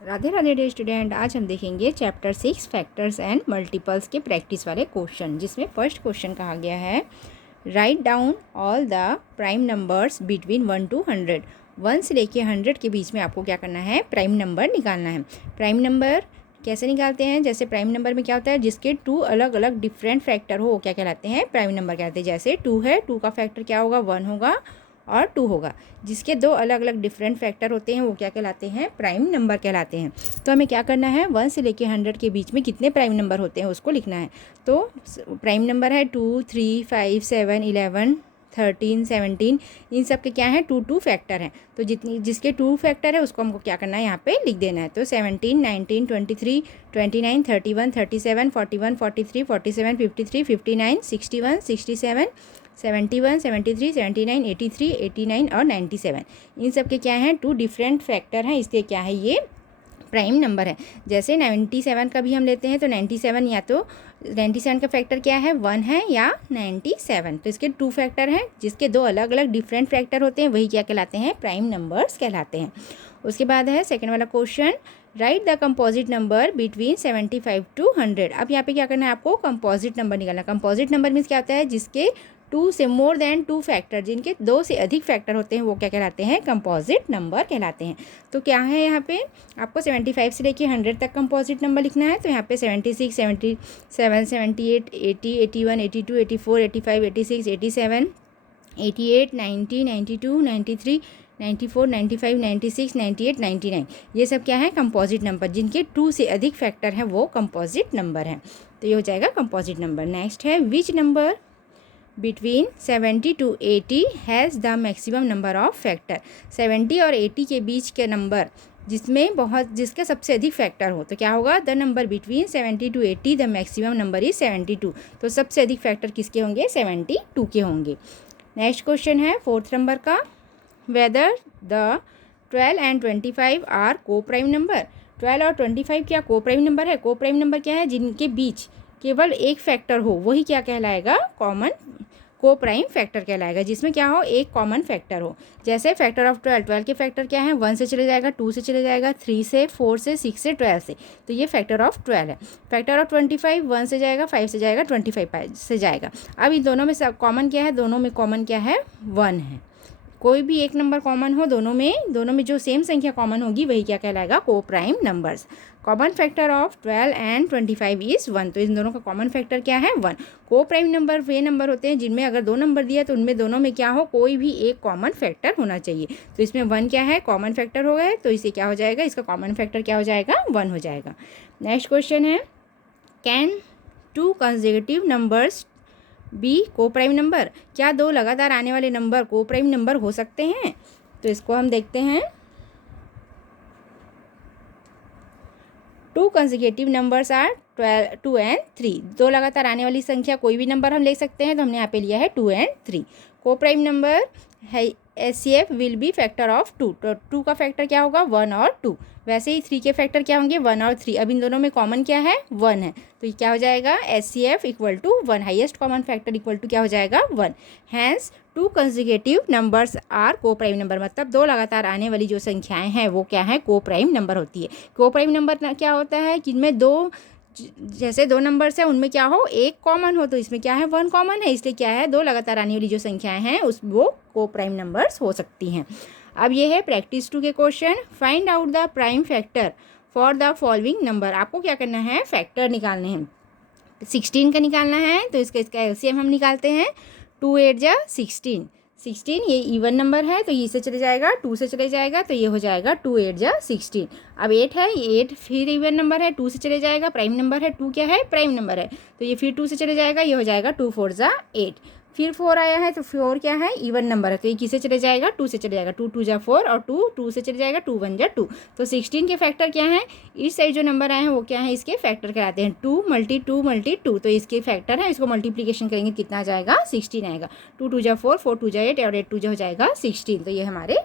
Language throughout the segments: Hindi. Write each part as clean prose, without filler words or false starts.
Radhe Radhe day student. आज हम देखेंगे चैप्टर 6 फैक्टर्स एंड मल्टीपल्स के प्रैक्टिस वाले क्वेश्चन, जिसमें फर्स्ट क्वेश्चन कहा गया है write down all the prime numbers between 1 to 100। 1 से लेके 100 के बीच में आपको क्या करना है, प्राइम नंबर निकालना है। प्राइम नंबर कैसे निकालते हैं? जैसे प्राइम नंबर में क्या होता है, जिसके 2 अलग अलग डिफरेंट फैक्टर हो, क्या कहलाते हैं, प्राइम नंबर कहलाते हैं। जैसे 2 है, 2 का फैक्टर क्या होगा, 1 होगा और 2 होगा। जिसके 2 अलग अलग डिफरेंट फैक्टर होते हैं वो क्या कहलाते हैं, प्राइम नंबर कहलाते हैं। तो हमें क्या करना है, 1 से लेके 100 के बीच में कितने प्राइम नंबर होते हैं उसको लिखना है। तो प्राइम नंबर है 2, 3, 5, 7, 11, 13, 17। इन सब के क्या है, 2 फैक्टर हैं। तो जिसके 2 फैक्टर है उसको हमको क्या करना है, यहाँ पे लिख देना है। तो 17, 19, 23, 29, 31, 37, 41, 43, 47, 53, 59, 61, 67, 71, 73, 79, 83, 89 और 97। इन सब के क्या हैं, 2 डिफरेंट फैक्टर हैं, इसलिए क्या है, ये प्राइम नंबर है। जैसे 97 का भी हम लेते हैं तो 97 या तो 97 का फैक्टर क्या है, 1 है या 97। तो इसके 2 फैक्टर हैं, जिसके 2 अलग अलग डिफरेंट फैक्टर होते हैं वही क्या कहलाते हैं, प्राइम नंबर्स कहलाते हैं। उसके बाद है सेकेंड वाला question, right the composite number between 75 to 100। अब यहाँ पे क्या करना है, आपको कंपोजिट नंबर निकालना। कंपोजिट नंबर मीन्स क्या होता है, जिसके 2 से मोर देन 2 फैक्टर, जिनके 2 से अधिक फैक्टर होते हैं वो क्या कहलाते हैं, कंपोजिट नंबर कहलाते हैं। तो क्या है, यहाँ पे आपको 75 से लेके 100 तक कंपोजिट नंबर लिखना है। तो यहाँ पे 76, 77, 78, 80, 81, 82, 84, 85, 86, 87, 88, 90, 92, 93, 94, 95, 96, 98, 99। ये सब क्या है, कंपोजिट नंबर। जिनके 2 से अधिक फैक्टर हैं वो कंपोजिट नंबर हैं। तो ये हो जाएगा कंपोजिट नंबर। नेक्स्ट है, which number between 70 to 80 has the maximum number of factor. 70 और 80 के बीच के नंबर जिसका सबसे अधिक फैक्टर हो, तो क्या होगा, the number between 70 to 80 the maximum number is 72। तो सबसे अधिक फैक्टर किसके होंगे, 72 के होंगे। नेक्स्ट क्वेश्चन है फोर्थ नंबर का, whether the 12 and 25 are coprime number. 12 और 25 क्या को प्राइम नंबर है? को प्राइम नंबर क्या है, जिनके बीच केवल एक फैक्टर हो वही क्या कहलाएगा, कॉमन को प्राइम फैक्टर कहलाएगा। जिसमें क्या हो, एक कॉमन फैक्टर हो। जैसे फैक्टर ऑफ 12 के फैक्टर क्या है, 1 से चले जाएगा, 2 से चले जाएगा, 3 से, 4 से, 6 से, 12 से। तो ये फैक्टर ऑफ 12 है। फैक्टर ऑफ 25 1 से जाएगा, 5 से जाएगा, 25 से जाएगा। अब इन दोनों में सब कॉमन क्या है, दोनों में कॉमन क्या है, 1 है। कोई भी एक नंबर कॉमन हो, दोनों में जो सेम संख्या कॉमन होगी वही क्या कहलाएगा, को prime numbers. Common factor of 12 and 25 is 1। तो इन दोनों का कॉमन फैक्टर क्या है, 1। को प्राइम नंबर वे नंबर होते हैं जिनमें अगर 2 नंबर दिया तो उनमें दोनों में क्या हो, कोई भी एक कॉमन फैक्टर होना चाहिए। तो इसमें 1 क्या है, कॉमन फैक्टर हो गए, तो इसे क्या हो जाएगा, इसका कॉमन फैक्टर क्या हो जाएगा, 1 हो जाएगा। नेक्स्ट क्वेश्चन है, कैन 2 कंसेक्यूटिव नंबर्स बी को प्राइम नंबर। क्या 2 लगातार आने वाले नंबर को प्राइम नंबर हो सकते हैं? तो इसको हम देखते हैं। 2 कंसेक्यूटिव नंबर्स आर 2 and 3। 2 लगातार आने वाली संख्या कोई भी नंबर हम ले सकते हैं, तो हमने यहाँ पे लिया है 2 and 3। को प्राइम नंबर है HCF will be factor of 2। तो 2 का फैक्टर क्या होगा, 1 और 2। वैसे ही 3 के फैक्टर क्या होंगे, 1 और 3। अब इन दोनों में कॉमन क्या है, 1 है। तो ये क्या हो जाएगा, HCF equal to 1, highest common factor equal to क्या हो जाएगा, 1। Hence 2 consecutive numbers are coprime number. मतलब 2 लगातार आने वाली जो संख्याएं हैं वो क्या है, को प्राइम नंबर होती है। को प्राइम नंबर क्या होता है, जिनमें जैसे 2 नंबर्स हैं उनमें क्या हो, एक कॉमन हो। तो इसमें क्या है, 1 कॉमन है, इसलिए क्या है, 2 लगातार आने वाली जो संख्याएं हैं वो को प्राइम नंबर्स हो सकती हैं। अब ये है प्रैक्टिस 2 के question. Find out the prime factor for the following number. आपको क्या करना है, फैक्टर निकालने हैं। 16 का निकालना है, तो इसका एलसीएम हम निकालते हैं। 2 8 जा 16। 16 ये इवन नंबर है, तो ये से चले जाएगा, 2 से चले जाएगा, तो ये हो जाएगा 2 8 जा 16। अब 8 है, ये 8 फिर इवन नंबर है, 2 से चले जाएगा, प्राइम नंबर है, 2 क्या है, प्राइम नंबर है, तो ये फिर 2 से चले जाएगा, ये हो जाएगा 2 4 जा 8। फिर 4 आया है, तो 4 क्या है, इवन नंबर है, तो ये किससे चले जाएगा, 2 से चले जाएगा, 2 2 जा 4 और 2 से चले जाएगा, 2 1 जा 2। तो 16 के फैक्टर क्या हैं, इस साइड जो नंबर आए हैं वो क्या है, इसके फैक्टर कहलाते हैं। 2 × 2 × 2, तो इसके फैक्टर है, इसको मल्टीप्लीकेशन करेंगे कितना आ जाएगा, 16 आएगा। 2 2 जा 4, 4 2 जा 8 और 8 2 जा हो जाएगा 16। तो ये हमारे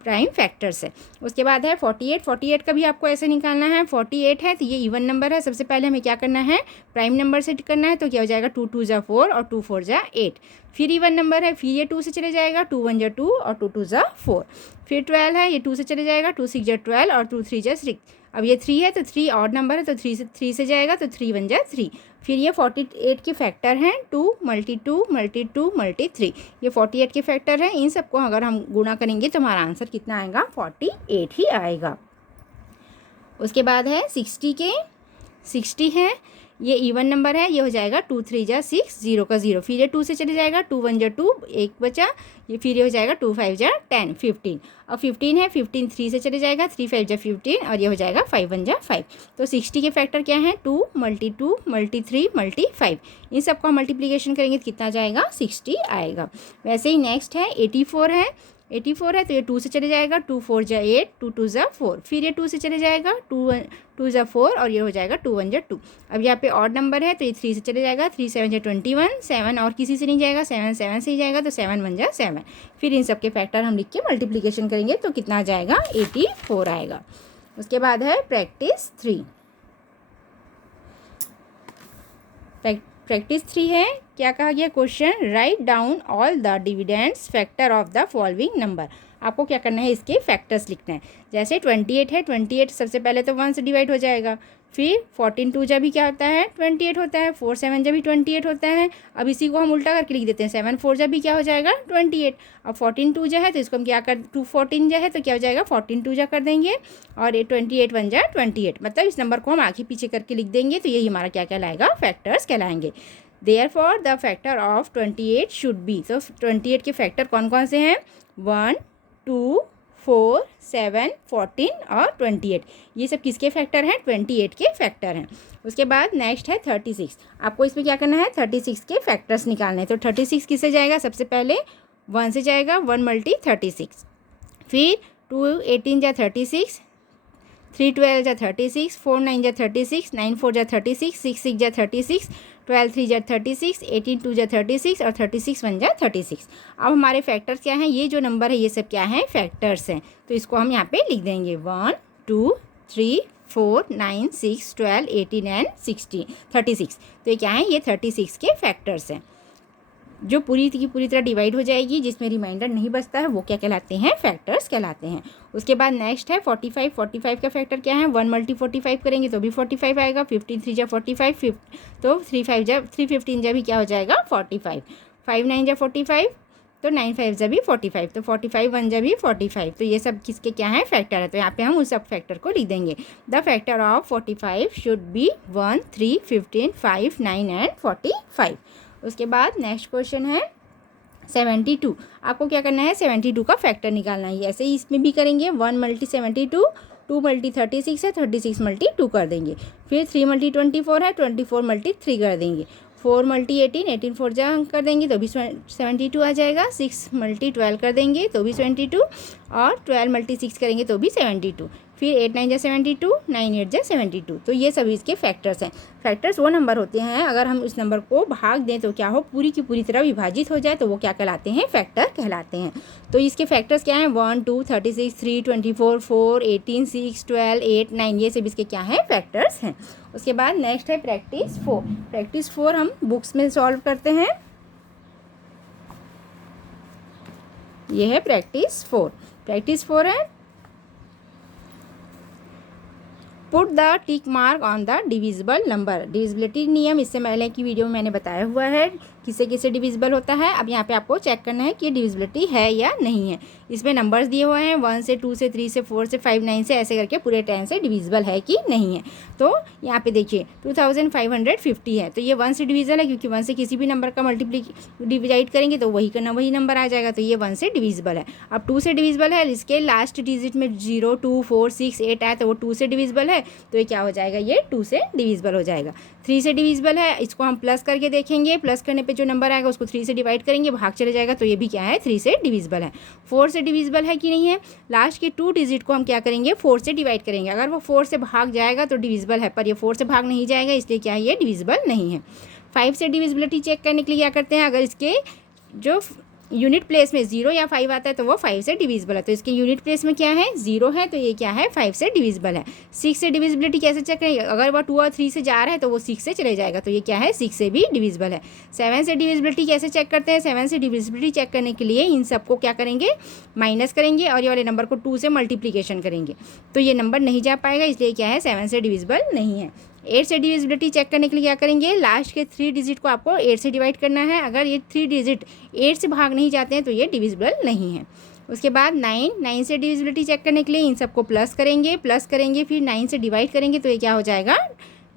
प्राइम फैक्टर्स है। उसके बाद है 48। 48 का भी आपको ऐसे निकालना है। 48 है तो ये इवन नंबर है। सबसे पहले हमें क्या करना है, प्राइम नंबर से करना है, तो क्या हो जाएगा, 2 2 जा 4 और 2 4 जा 8। फिर इवन नंबर है, फिर ये 2 से चले जाएगा, 2 1 जा 2 और 2 2 जा 4। फिर 12 है, ये 2 से चले जाएगा, 2 6 जा 12 और 2 3 जा 6। अब ये 3 है तो 3 ऑड नंबर है तो 3 से जाएगा तो 3 1 जा 3। फिर ये 48 के फैक्टर हैं, 2 मल्टी 2 मल्टी 2 मल्टी 3, ये 48 के फैक्टर हैं। इन सबको अगर हम गुणा करेंगे तो हमारा आंसर कितना आएगा, 48 ही आएगा। उसके बाद है 60 है, ये इवन नंबर है, ये हो जाएगा 2 3 जा 6, 0 का 0। फिर ये 2 से चले जाएगा, 2 1 जा 2, 1 बचा, ये फिर ये हो जाएगा 2 5 जा 10, 15। और 15 है, 15 3 से चले जाएगा, 3 5 जा 15 और ये हो जाएगा 5 1 जा 5। तो 60 के फैक्टर क्या हैं, 2 मल्टी 2 मल्टी 3 मल्टी 5। इन सबको हम मल्टीप्लीकेशन करेंगे तो कितना जाएगा, 60 आएगा। वैसे ही नेक्स्ट है 84 है, 84 है तो ये 2 से चले जाएगा, 2 4 जा 8, 2 2 जा 4। फिर ये 2 से चले जाएगा, 2 जा 4 और ये हो जाएगा 2 1 जा 2। अब यहाँ पे ऑड नंबर है तो ये 3 से चले जाएगा, 3 7 जा 21, 7 और किसी से नहीं जाएगा, 7 7 से ही जाएगा तो 7 1 जा 7। फिर इन सब के फैक्टर हम लिख के मल्टीप्लीकेशन करेंगे तो कितना आ जाएगा, 84 आएगा। उसके बाद है प्रैक्टिस 3। प्रैक्टिस 3 है, क्या कहा गया question, write down all the dividends factor of the following number. आपको क्या करना है, इसके फैक्टर्स लिखना है। जैसे 28 है, 28 सबसे पहले तो 1 से डिवाइड हो जाएगा। फिर 14 2 जा भी क्या होता है, 28 होता है। 4 7 जा भी 28 होता है। अब इसी को हम उल्टा करके लिख देते हैं, 7 4 जा भी क्या हो जाएगा, 28। अब 14 2 जा है तो इसको हम क्या कर, 2 14 जा है तो क्या हो जाएगा, 14 2 जा कर देंगे और ये 28 1 जा 28। मतलब इस नंबर को हम आगे पीछे करके लिख देंगे तो यही हमारा क्या कहलाएगा, फैक्टर्स कहलाएंगे। Therefore the factor of 28 should be, तो 28 के फैक्टर कौन कौन से हैं, 1 2 4 7 14 और 28। ये सब किसके फैक्टर हैं, 28 के फैक्टर हैं। उसके बाद नेक्स्ट है 36। आपको इसमें क्या करना है, 36 के फैक्टर्स निकालने हैं। तो 36 किससे जाएगा, सबसे पहले 1 से जाएगा, 1 मल्टी 36। फिर 2 18 जा 36, 3 12 जा 36, 4 9 जा 36, 9 4 जा 36, 6 6 जा 36, 12 3 जा 36, 18 2 जा 36 और 36 1 जा 36। अब हमारे फैक्टर्स क्या हैं, ये जो नंबर है ये सब क्या हैं, फैक्टर्स हैं। तो इसको हम यहाँ पे लिख देंगे 1 2 3 4 9 6 12 18 एंड 36। तो ये क्या है, ये 36 के फैक्टर्स हैं। जो पूरी की पूरी तरह डिवाइड हो जाएगी, जिसमें रिमाइंडर नहीं बचता है, वो क्या कहलाते हैं, फैक्टर्स कहलाते हैं। उसके बाद नेक्स्ट है 45। 45 का फैक्टर क्या है, 1 मल्टी 45 करेंगे तो भी 45 आएगा। 15 3 जा 45, तो 3 5 जा 3 15 जा भी क्या हो जाएगा, 45। 5 9 जा 45, तो 9 5 जा भी 45, तो 45 1 जा भी 45। तो ये सब किसके क्या है, फैक्टर है। तो यहाँ पे हम उस सब फैक्टर को लिख देंगे। The factor of 45 should be 1 3 15 5 9 and 45। उसके बाद नेक्स्ट क्वेश्चन है 72। आपको क्या करना है, 72 का फैक्टर निकालना है। ऐसे ही इसमें भी करेंगे, 1 मल्टी 72, 2 मल्टी 36 है, 36 मल्टी 2 कर देंगे। फिर 3 मल्टी 24 है, 24 मल्टी 3 कर देंगे। 4 मल्टी 18, 18 4 जा कर देंगे तो भी 72 आ जाएगा। 6 मल्टी 12 कर देंगे तो भी 72 और 12 मल्टी 6 करेंगे तो भी 72। फिर 8 9 जा 72, 9 8 जा 72। तो ये सभी इसके फैक्टर्स हैं। फैक्टर्स वो नंबर होते हैं, अगर हम इस नंबर को भाग दें तो क्या हो, पूरी की पूरी तरह विभाजित हो जाए तो वो क्या कहलाते हैं, फैक्टर कहलाते हैं। तो इसके फैक्टर्स क्या हैं, 1 2 36 3 24 4 18 6 12 8 9, ये सब इसके क्या हैं, फैक्टर्स हैं। उसके बाद नेक्स्ट है प्रैक्टिस 4। प्रैक्टिस 4 हम बुक्स में सॉल्व करते हैं। ये है प्रैक्टिस 4। प्रैक्टिस 4 है, put the tick mark on the divisible number. Divisibility नियम इससे पहले की वीडियो में मैंने बताया हुआ है, किसे किसे डिविजिबल होता है। अब यहाँ पे आपको चेक करना है कि डिविजिबिलिटी है या नहीं है। इसमें नंबर्स दिए हुए हैं, 1 से 2 से 3 से 4 से 5 9 से, ऐसे करके पूरे 10 से डिविजिबल है कि नहीं है। तो यहाँ पे देखिए 2550 है, तो ये 1 से डिविजिबल है, क्योंकि 1 से किसी भी नंबर का डिवाइड करेंगे तो वही नंबर आ जाएगा, तो ये 1 से डिविजिबल है। अब 2 से डिविजिबल है, इसके लास्ट डिजिट में 0 2 4 6 8 आया तो वो 2 से डिविजिबल है, तो ये क्या हो जाएगा, ये 2 से डिविजिबल हो जाएगा। 3 से डिविजिबल है, इसको हम प्लस करके देखेंगे, प्लस करने पे जो नंबर आएगा उसको 3 से डिवाइड करेंगे, भाग चले जाएगा, तो ये भी क्या है, 3 से डिविजिबल है। 4 से डिविजिबल है कि नहीं है, लास्ट के 2 डिजिट को हम क्या करेंगे, 4 से डिवाइड करेंगे। अगर वो 4 से भाग जाएगा तो डिविजिबल है, पर ये 4 से भाग नहीं जाएगा, इसलिए क्या है, ये डिविजिबल नहीं है। 5 से डिविजिबिलिटी चेक करने के लिए क्या करते हैं, अगर इसके जो यूनिट प्लेस में 0 या 5 आता है तो वो 5 से डिविजिबल है। तो इसके यूनिट प्लेस में क्या है, 0 है, तो ये क्या है, 5 से डिविजिबल है। 6 से डिविजिबिलिटी कैसे चेक करेंगे, अगर वो 2 और 3 से जा रहा है तो वो 6 से चले जाएगा, तो ये क्या है, 6 से भी डिविजिबल है। 7 से डिविजिबिलिटी कैसे चेक करते हैं, 7 से डिविजिबिलिटी चेक करने के लिए इन सबको क्या करेंगे, माइनस करेंगे और ये वाले नंबर को 2 से मल्टीप्लीकेशन करेंगे, तो ये नंबर नहीं जा पाएगा, इसलिए क्या है, 7 से डिविजिबल नहीं है। 8 से डिविजिबिलिटी चेक करने के लिए क्या करेंगे, लास्ट के 3 डिजिट को आपको 8 से डिवाइड करना है। अगर ये 3 डिजिट 8 से भाग नहीं जाते हैं तो ये डिविजिबल नहीं है। उसके बाद 9 से डिविजिबिलिटी चेक करने के लिए इन सबको प्लस करेंगे फिर 9 से डिवाइड करेंगे तो ये क्या हो जाएगा,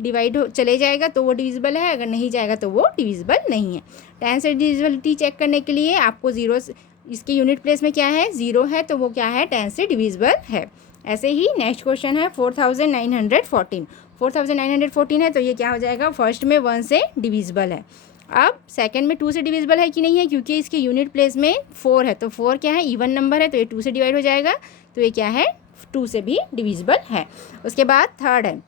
डिवाइड हो चले जाएगा तो वो डिविजिबल है, अगर नहीं जाएगा तो वो डिविजिबल नहीं है। 10 से डिविजिबिलिटी चेक करने के लिए आपको 0, इसके यूनिट प्लेस में क्या है, 0 है, तो वो क्या है, 10 से डिविजिबल है। ऐसे ही नेक्स्ट क्वेश्चन है 4914। 4914 है तो ये क्या हो जाएगा, फर्स्ट में 1 से डिविजिबल है। अब सेकंड में 2 से डिविजिबल है कि नहीं है, क्योंकि इसके यूनिट प्लेस में 4 है, तो 4 क्या है, इवन नंबर है, तो ये 2 से डिवाइड हो जाएगा, तो ये क्या है, 2 से भी डिविजिबल है। उसके बाद थर्ड है,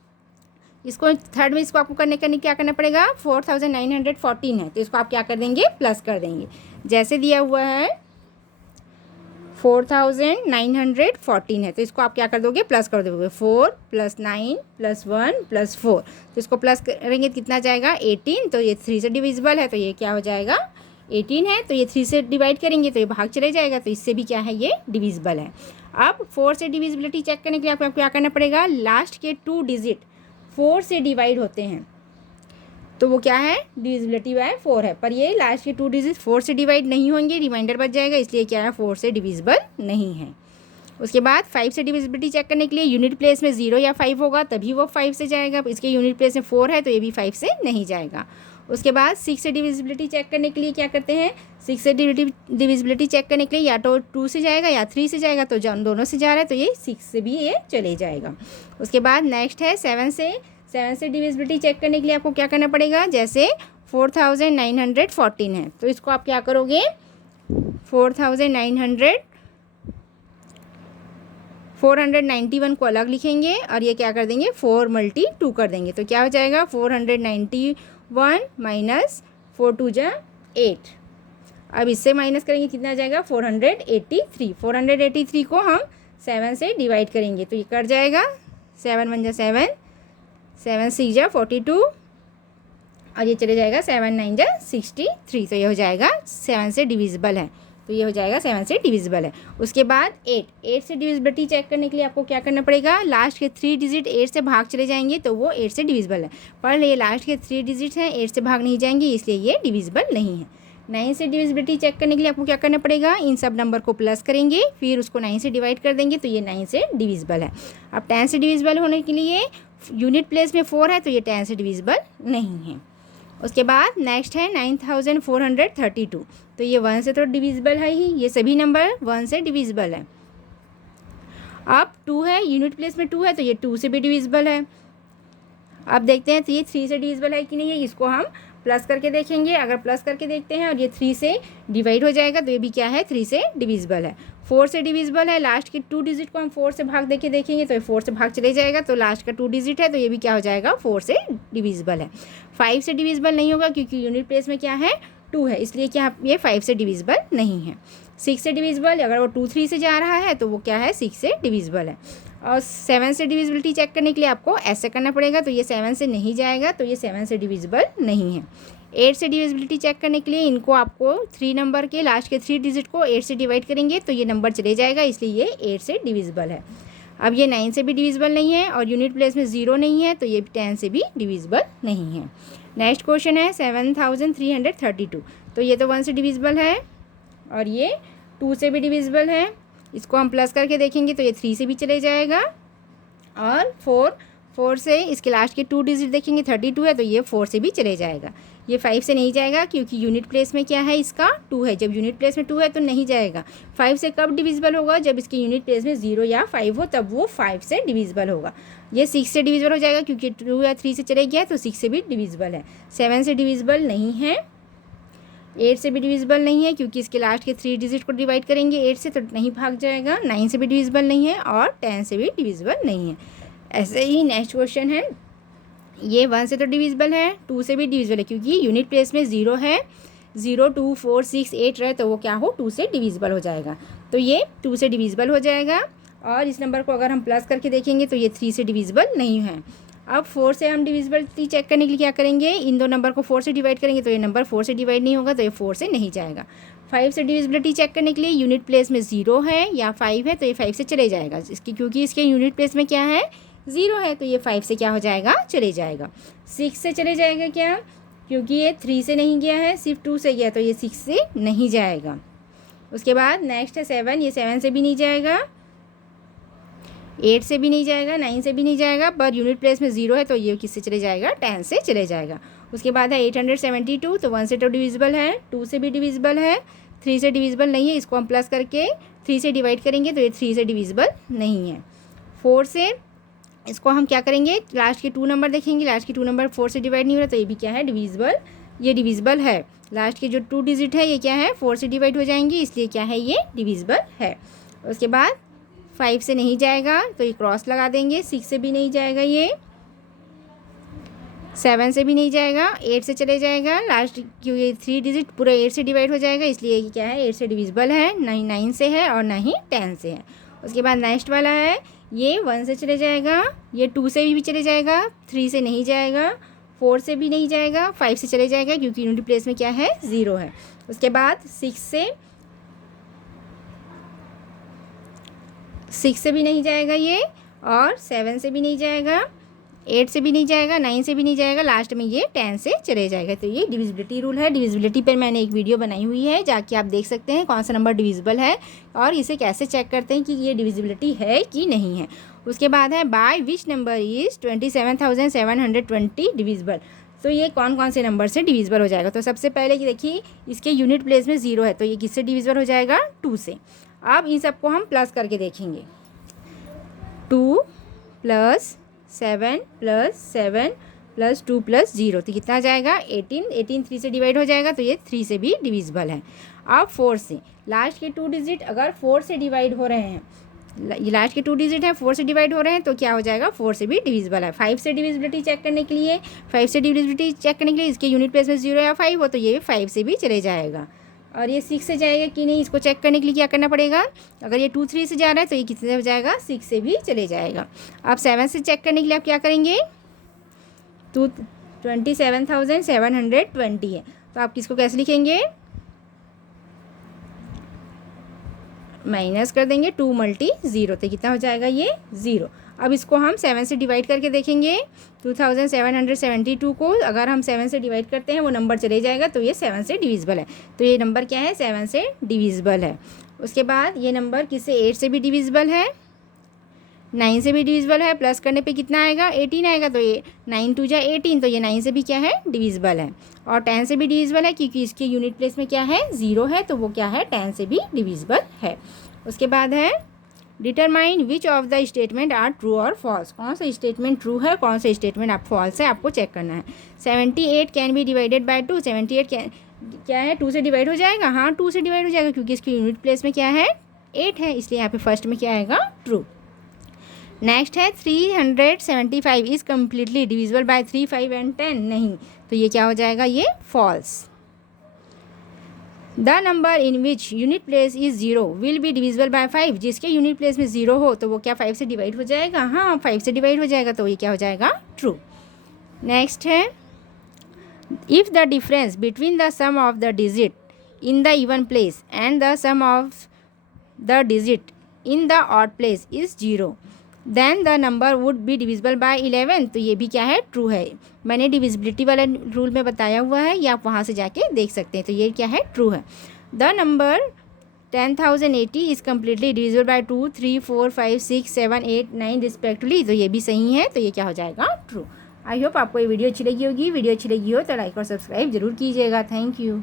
इसको थर्ड में इसको आपको करने क्या करना पड़ेगा, 4914 है, तो इसको आप क्या कर देंगे, प्लस कर देंगे। जैसे दिया हुआ है 4914 है, तो इसको आप क्या कर दोगे, प्लस कर दोगे, 4 + 9 + 1 + 4, तो इसको प्लस करेंगे तो कितना जाएगा, 18, तो ये 3 से डिविजिबल है, तो ये क्या हो जाएगा, 18 है, तो ये 3 से डिवाइड करेंगे तो ये भाग चले जाएगा, तो इससे भी क्या है, ये डिविजिबल है। अब 4 से डिविजिबिलिटी चेक करने के लिए आपको क्या करना पड़ेगा, लास्ट के 2 डिजिट 4 से डिवाइड होते हैं, तो वो क्या है, डिविजिबिलिटी बाय 4 है, पर ये लास्ट के 2 डिजिट 4 से डिवाइड नहीं होंगे, रिमाइंडर बच जाएगा, इसलिए क्या है, 4 से डिविजिबल नहीं है। उसके बाद 5 से डिविजिबिलिटी चेक करने के लिए यूनिट प्लेस में 0 या 5 होगा तभी वो 5 से जाएगा, इसके यूनिट प्लेस में 4 है तो ये भी 5 से नहीं जाएगा। उसके बाद 6 से डिविजिबिलिटी चेक करने के लिए क्या करते हैं, 6 से डिविजिबिलिटी चेक करने के लिए या तो 2 से जाएगा या 3 से जाएगा, तो दोनों से जा रहा है तो ये 6 से भी ये चले जाएगा। उसके बाद नेक्स्ट है 7 से डिविजिबिलिटी चेक करने के लिए आपको क्या करना पड़ेगा, जैसे 4914 है, तो इसको आप क्या करोगे, 491 को अलग लिखेंगे और ये क्या कर देंगे, 4 × 2 कर देंगे, तो क्या हो जाएगा, 491 - 4 × 2 = 8। अब इससे माइनस करेंगे कितना आ जाएगा, 483। 483 को हम 7 से डिवाइड करेंगे तो ये कट जाएगा, 7 × 1 = 7, 7 × 6 = 42 और ये चले जाएगा 7 × 9 = 63, तो ये हो जाएगा 7 से डिविजिबल है, तो ये हो जाएगा 7 से डिविजिबल है। उसके बाद 8 से डिविजिबिलिटी चेक करने के लिए आपको क्या करना पड़ेगा, लास्ट के 3 डिजिट 8 से भाग चले जाएंगे तो वो 8 से डिविजिबल है, पर ये लास्ट के 3 डिजिट हैं 8 से भाग नहीं जाएंगे, इसलिए ये डिविजिबल नहीं है। 9 से डिविजिबिलिटी चेक करने के लिए आपको क्या करना पड़ेगा, इन सब नंबर को प्लस करेंगे फिर उसको 9 से डिवाइड कर देंगे तो ये 9 से डिविजिबल है। अब 10 से डिविजिबल होने के लिए यूनिट प्लेस में 4 है तो ये 10 से डिविजिबल नहीं है। उसके बाद नेक्स्ट है 9432, तो ये 1 से तो डिविजिबल है ही, ये सभी नंबर 1 से डिविजिबल है। अब 2 है, यूनिट प्लेस में 2 है तो ये 2 से भी डिविजिबल है। अब देखते हैं तो ये 3 से डिविजिबल है कि नहीं है, इसको हम प्लस करके देखेंगे, अगर प्लस करके देखते हैं और ये 3 से डिवाइड हो जाएगा तो ये भी क्या है, 3 से डिविजिबल है। 4 से डिविजिबल है, लास्ट के 2 डिजिट को हम 4 से भाग देके देखेंगे तो ये 4 से भाग चले जाएगा, तो लास्ट का 2 डिजिट है तो ये भी क्या हो जाएगा, 4 से डिविजिबल है। 5 से डिविजिबल नहीं होगा क्योंकि यूनिट प्लेस में क्या है, 2 है, इसलिए क्या ये 5 से डिविजिबल नहीं है। 6 से डिविजिबल, अगर वो 2 3 से जा रहा है तो वो क्या है, 6 से डिविजिबल है। और 7 से डिविजिबिलिटी चेक करने के लिए आपको ऐसे करना पड़ेगा, तो ये 7 से नहीं जाएगा, तो ये 7 से डिविजिबल नहीं है। 8 से डिविजिबिलिटी चेक करने के लिए इनको आपको 3 नंबर के लास्ट के 3 डिजिट को 8 से डिवाइड करेंगे तो ये नंबर चले जाएगा, इसलिए ये 8 से डिविजिबल है। अब ये 9 से भी डिविजिबल नहीं है और यूनिट प्लेस में 0 नहीं है तो ये 10 से भी डिविजिबल नहीं है। नेक्स्ट क्वेश्चन है 7332, तो ये तो 1 से डिविजिबल है और ये 2 से भी डिविजिबल है, इसको हम प्लस करके देखेंगे तो ये 3 से भी चले जाएगा और 4 से इसके लास्ट के 2 डिजिट देखेंगे 32 है तो ये 4 से भी चले जाएगा। ये 5 से नहीं जाएगा क्योंकि यूनिट प्लेस में क्या है, इसका 2 है, जब यूनिट प्लेस में 2 है तो नहीं जाएगा। 5 से कब डिविजिबल होगा, जब इसके यूनिट प्लेस में 0 या 5 हो तब वो 5 से डिविजिबल होगा। ये 6 से डिविजिबल हो जाएगा क्योंकि 2 या 3 से चले गया तो 6 से भी डिविजिबल है। 7 से डिविजिबल नहीं है, 8 से भी डिविजिबल नहीं है क्योंकि इसके लास्ट के 3 डिजिट को डिवाइड करेंगे 8 से तो नहीं भाग जाएगा। 9 से भी डिविजिबल नहीं है और 10 से भी डिविजिबल नहीं है। ऐसे ही नेक्स्ट क्वेश्चन है, ये 1 से तो डिविजिबल है, 2 से भी डिविजिबल है क्योंकि यूनिट प्लेस में 0 है, 0, 2, 4, 6, 8 रहे तो वो क्या हो, 2 से डिविजिबल हो जाएगा। तो ये 2 से डिविजिबल हो जाएगा। और इस नंबर को अगर हम प्लस करके देखेंगे तो ये 3 से डिविजिबल नहीं है। अब 4 से हम डिविजिबिलिटी चेक करने के लिए क्या करेंगे, इन दो नंबर को 4 से डिवाइड करेंगे तो ये नंबर 4 से डिवाइड नहीं होगा, तो ये 4 से नहीं जाएगा। 5 से डिविजिबिलिटी चेक करने के लिए यूनिट प्लेस में 0 है या 5 है तो ये 5 से चले जाएगा, क्योंकि इसके यूनिट प्लेस में क्या है, 0 है, तो ये 5 से क्या हो जाएगा, चले जाएगा। 6 से चले जाएगा क्या, क्योंकि ये 3 से नहीं गया है, सिर्फ 2 से गया, तो ये 6 से नहीं जाएगा। उसके बाद नेक्स्ट है 7, ये 7 से भी नहीं जाएगा, 8 से भी नहीं जाएगा, 9 से भी नहीं जाएगा, पर यूनिट प्लेस में 0 है तो ये किससे चले जाएगा, 10 से चले जाएगा। उसके बाद है 872, तो 1 से तो डिविजिबल है, 2 से भी डिविजिबल है, 3 से डिविजिबल नहीं है, इसको हम प्लस करके 3 से डिवाइड करेंगे तो ये 3 से डिविजिबल नहीं है। 4 से इसको हम क्या करेंगे, लास्ट के 2 नंबर देखेंगे, लास्ट के 2 नंबर 4 से डिवाइड नहीं हो रहा तो ये भी क्या है, डिविजिबल, ये डिविजिबल है। लास्ट के जो 2 डिजिट है ये क्या है, 4 से डिवाइड हो जाएंगे, इसलिए क्या है, ये डिविजिबल है। उसके बाद 5 से नहीं जाएगा तो ये क्रॉस लगा देंगे, 6 से भी नहीं जाएगा, ये 7 से भी नहीं जाएगा, 8 से चले जाएगा, लास्ट क्यों ये 3 डिजिट पूरा 8 से डिवाइड हो जाएगा, इसलिए ये क्या है, 8 से डिविजिबल है, ना ही 9 से है और ना ही 10 से है। उसके बाद नेक्स्ट वाला है, ये 1 से चले जाएगा, ये 2 से भी चले जाएगा, 3 से नहीं जाएगा, 4 से भी नहीं जाएगा, 5 से चले जाएगा क्योंकि यूनिट प्लेस में क्या है, 0 है। उसके बाद 6 से भी नहीं जाएगा ये, और 7 से भी नहीं जाएगा, 8 से भी नहीं जाएगा, 9 से भी नहीं जाएगा, लास्ट में ये 10 से चले जाएगा। तो ये डिविजिबिलिटी रूल है। डिविजिबिलिटी पर मैंने एक वीडियो बनाई हुई है, जाके आप देख सकते हैं कौन सा नंबर डिविजिबल है और इसे कैसे चेक करते हैं कि ये डिविजिबिलिटी है कि नहीं है। उसके बाद है by which number is 27,720 divisible. तो ये कौन कौन से नंबर से डिविजिबल हो जाएगा। तो सबसे पहले कि देखिए इसके यूनिट प्लेस में 0 है तो ये किससे डिविजिबल हो जाएगा, 2 से। अब इन सबको हम प्लस करके देखेंगे, 2 + 7 + 7 + 2 + 0 तो कितना जाएगा, 18 3 से डिवाइड हो जाएगा तो ये 3 से भी डिविजिबल है। अब 4 से लास्ट के 2 डिजिट अगर 4 से डिवाइड हो रहे हैं, ये लास्ट के 2 डिजिट है 4 से डिवाइड हो रहे हैं तो क्या हो जाएगा, 4 से भी डिविजिबल है। 5 से डिविजिबिलिटी चेक करने के लिए, 5 से डिविजिबिलिटी चेक करने के लिए इसके यूनिट प्लेस में 0 या 5 हो तो ये 5 से भी चले जाएगा। और ये 6 से जाएगा कि नहीं, इसको चेक करने के लिए क्या करना पड़ेगा, अगर ये 2 3 से जा रहा है तो ये कितने हो जाएगा, 6 से भी चले जाएगा। अब 7 से चेक करने के लिए आप क्या करेंगे, तो 27,720 है तो आप किसको कैसे लिखेंगे, माइनस कर देंगे, 2 × 0 तो कितना हो जाएगा, ये 0। अब इसको हम 7 से डिवाइड करके देखेंगे, 2772 को अगर हम 7 से डिवाइड करते हैं वो नंबर चले जाएगा तो ये 7 से डिविजिबल है। तो ये नंबर क्या है, 7 से डिविजिबल है। उसके बाद ये नंबर किससे, 8 से भी डिविजिबल है, 9 से भी डिविजिबल है, प्लस करने पे कितना आएगा, 18 आएगा, तो ये 9 × 2 = 18 तो ये 9 से भी क्या है, डिविजिबल है। और 10 से भी डिविजिबल है क्योंकि इसके यूनिट प्लेस में क्या है, 0 है तो वो क्या है, 10 से भी डिविजिबल है। उसके बाद है determine which of the statement are true और फॉल्स। कौन सा स्टेटमेंट ट्रू है, कौन सा स्टेटमेंट आप फॉल्स है, आपको चेक करना है। 78 कैन बी डिवाइडेड बाय 2, 78 क्या है, 2 से डिवाइड हो जाएगा, हाँ 2 से डिवाइड हो जाएगा क्योंकि इसकी यूनिट प्लेस में क्या है, 8 है, इसलिए यहाँ पे फर्स्ट में क्या आएगा, ट्रू। नेक्स्ट है 375 is completely divisible by 3, 5 and 10 नहीं, तो ये क्या हो जाएगा, ये false. The number in which unit place is 0 will be divisible by 5, जिसके यूनिट प्लेस में 0 हो तो वो क्या 5 से डिवाइड हो जाएगा, हाँ 5 से डिवाइड हो जाएगा तो ये क्या हो जाएगा, ट्रू। नेक्स्ट है if the difference between the sum of the digit in the even place and the sum of the digit in the odd place is 0 then the number would be divisible by 11, तो ये भी क्या है, ट्रू है। मैंने डिविजिबिलिटी वाला रूल में बताया हुआ है, या आप वहाँ से जाके देख सकते हैं, तो ये क्या है, ट्रू है। The number 10,080 is completely divisible by 2, 3, 4, 5, 6, 7, 8, 9 respectively, तो ये भी सही है, तो ये क्या हो जाएगा, ट्रू। आई होप आपको ये वीडियो अच्छी लगी होगी। वीडियो अच्छी लगी हो तो लाइक और सब्सक्राइब जरूर कीजिएगा। Thank you.